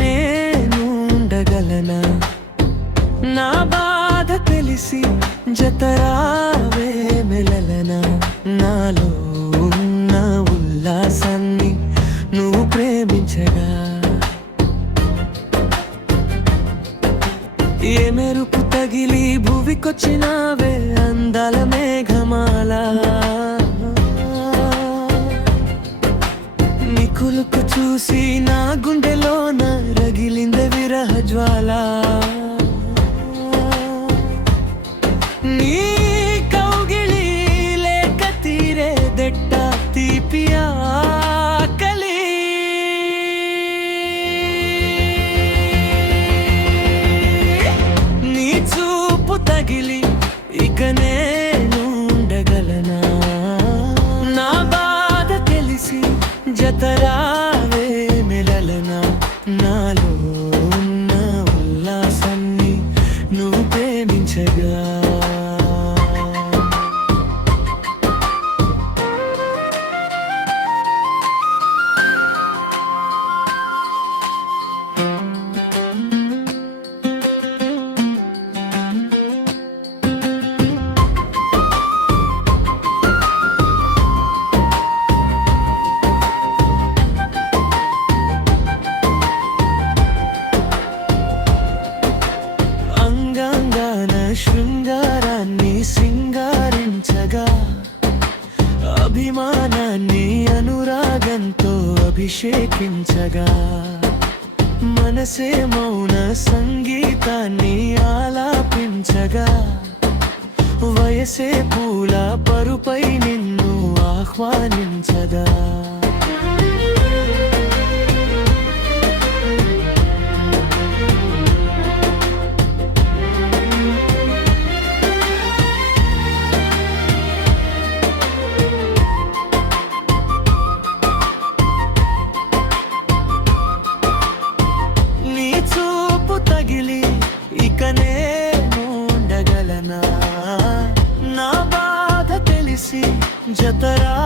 నేను ఉండగలనా నా బాధ తెలిసి జతరావే మెలలనా నాలో ఉన్న ఉల్లాసాన్ని నువ్వు ప్రేమించగా ఏ మెరుపు తగిలి భువికొచ్చినావే అందాల మేఘమాల నీ కులుకు చూసి నా గుండెలోన రగిలిందే విరహ జ్వాల నీ కౌగిలి లేక తీరే దెట్ట తీపియా తగిలి ఇక నేను ఉండగలనా నా బాధ తెలిసి జతరావే మెలలనా నాలో ఉన్న ఉల్లాసాన్ని నువ్వు ప్రేమించగా శృంగారాన్ని సింగారించగా అభిమానాన్ని అనురాగంతో అభిషేకించగా మనసే మౌన సంగీతాన్ని ఆలాపించగా వయసే పూల పరుపై నిన్ను ఆహ్వానించగా ఇక నేను ఉండగలనా నా బాధ తెలిసి జతరా